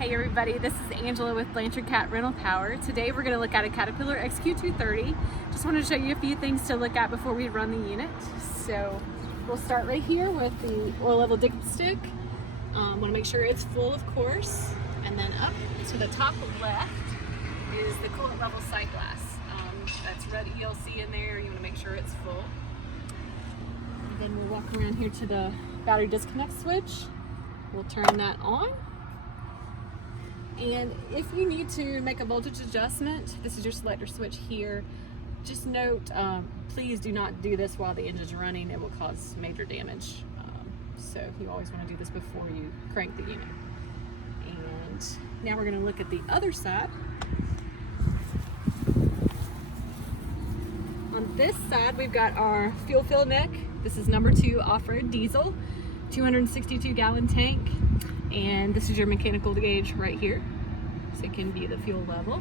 Hey everybody, this is Angela with Blanchard Cat Rental Power. Today we're going to look at a Caterpillar XQ230. Just want to show you a few things to look at before we run the unit. So we'll start right here with the oil level dipstick. Want to make sure it's full, of course. And then up to the top left is the coolant level sight glass. That's red ELC in there. You want to make sure it's full. And then we'll walk around here to the battery disconnect switch. We'll turn that on. And if you need to make a voltage adjustment, this is your selector switch here. Just note, please do not do this while the engine's running. It will cause major damage. So you always want to do this before you crank the unit. And now we're going to look at the other side. On this side, we've got our fuel fill neck. This is number 2 off-road diesel, 262 gallon tank. And this is your mechanical gauge right here, so you can view the fuel level.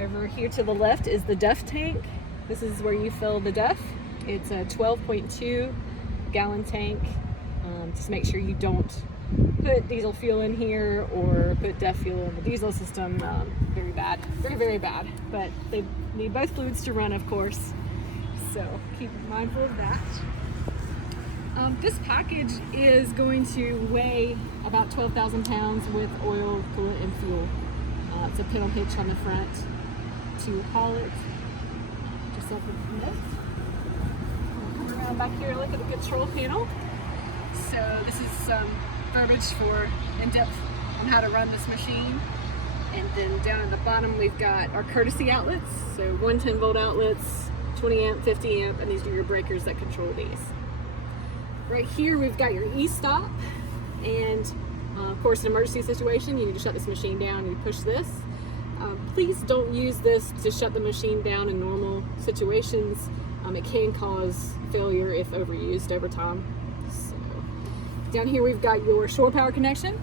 Over here to the left is the DEF tank. This is where you fill the DEF. It's a 12.2 gallon tank. Just make sure you don't put diesel fuel in here or put DEF fuel in the diesel system. Very bad, very bad. But they need both fluids to run, of course, so keep mindful of that. This package is going to weigh about 12,000 pounds with oil, coolant, and fuel. It's a pintle hitch on the front to haul it. Just like this. Come around back here, look at the control panel. So this is some verbiage for in-depth on how to run this machine. And then down at the bottom we've got our courtesy outlets. So 110 volt outlets, 20 amp, 50 amp, and these are your breakers that control these. Right here we've got your e-stop, and of course in an emergency situation you need to shut this machine down. You push this. Please don't use this to shut the machine down in normal situations. It can cause failure if overused over time. So, down here we've got your shore power connection,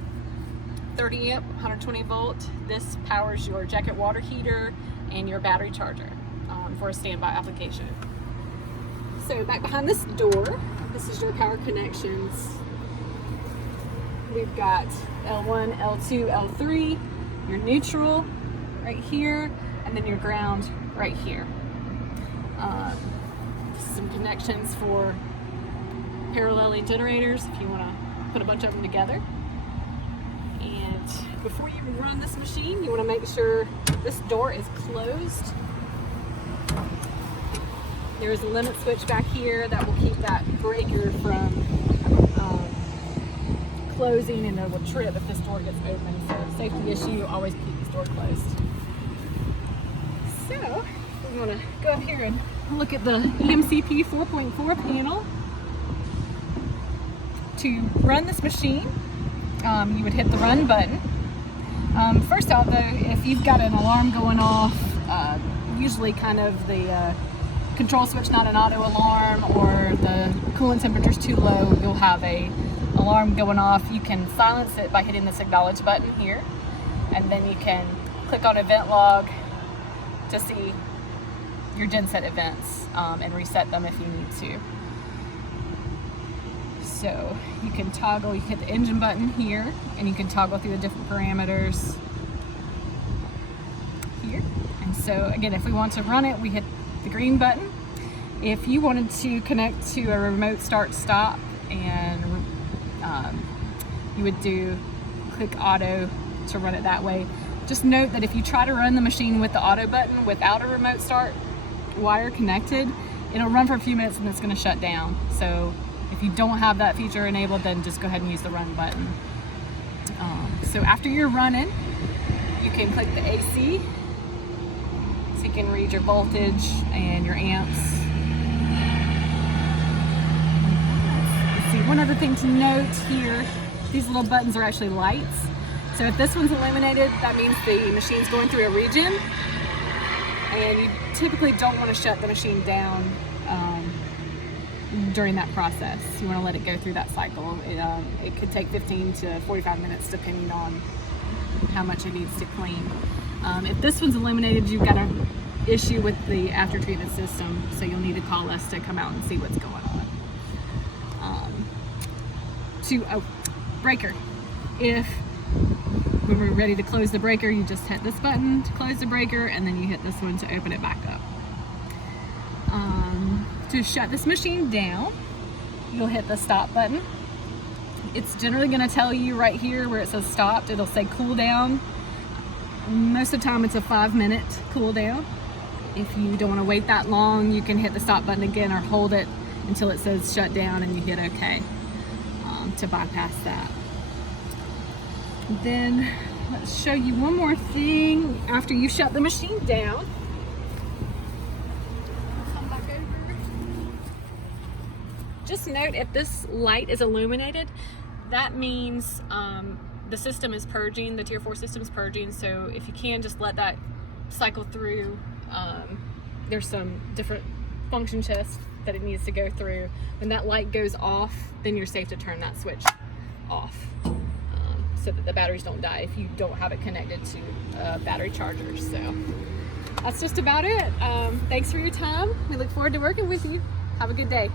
30 amp, 120 volt. This powers your jacket water heater and your battery charger for a standby application. So back behind this door, this is your power connections. We've got L1, L2, L3, your neutral right here, and then your ground right here. Some connections for paralleling generators if you want to put a bunch of them together. And before you run this machine, you want to make sure this door is closed. There's a limit switch back here that will keep that breaker from closing, and it will trip if this door gets open. So safety issue, always keep this door closed. So we want to go up here and look at the EMCP 4.4 panel. To run this machine, you would hit the run button. First off though, if you've got an alarm going off, usually kind of the control switch not an auto alarm, or the coolant temperature is too low, you'll have a alarm going off. You can silence it by hitting this acknowledge button here, and then you can click on event log to see your genset events and reset them if you need to. So you can toggle, you hit the engine button here, and you can toggle through the different parameters here. And so again, if we want to run it, we hit the green button. If you wanted to connect to a remote start stop, and you would click auto to run it that way. Just note that if you try to run the machine with the auto button without a remote start wire connected, it'll run for a few minutes and it's going to shut down. So if you don't have that feature enabled, then just go ahead and use the run button. So after you're running, you can click the AC, so you can read your voltage and your amps. Let's see, one other thing to note here, these little buttons are actually lights. So if this one's illuminated, that means the machine's going through a regen, and you typically don't want to shut the machine down during that process. You want to let it go through that cycle. It could take 15 to 45 minutes depending on how much it needs to clean. If this one's illuminated, you've got an issue with the after treatment system, so you'll need to call us to come out and see what's going on. Breaker. If when we're ready to close the breaker, you just hit this button to close the breaker, and then you hit this one to open it back up. To shut this machine down, you'll hit the stop button. It's generally going to tell you right here where it says stopped, it'll say cool down. Most of the time it's a 5-minute cool down. If you don't want to wait that long, you can hit the stop button again or hold it until it says shut down and you hit OK to bypass that. Then let's show you one more thing after you shut the machine down. Come back over. Just note, if this light is illuminated, that means the system is purging, the Tier 4 system is purging, so if you can, just let that cycle through. There's some different function tests that it needs to go through. When that light goes off, then you're safe to turn that switch off so that the batteries don't die if you don't have it connected to a battery charger. So that's just about it. Thanks for your time. We look forward to working with you. Have a good day.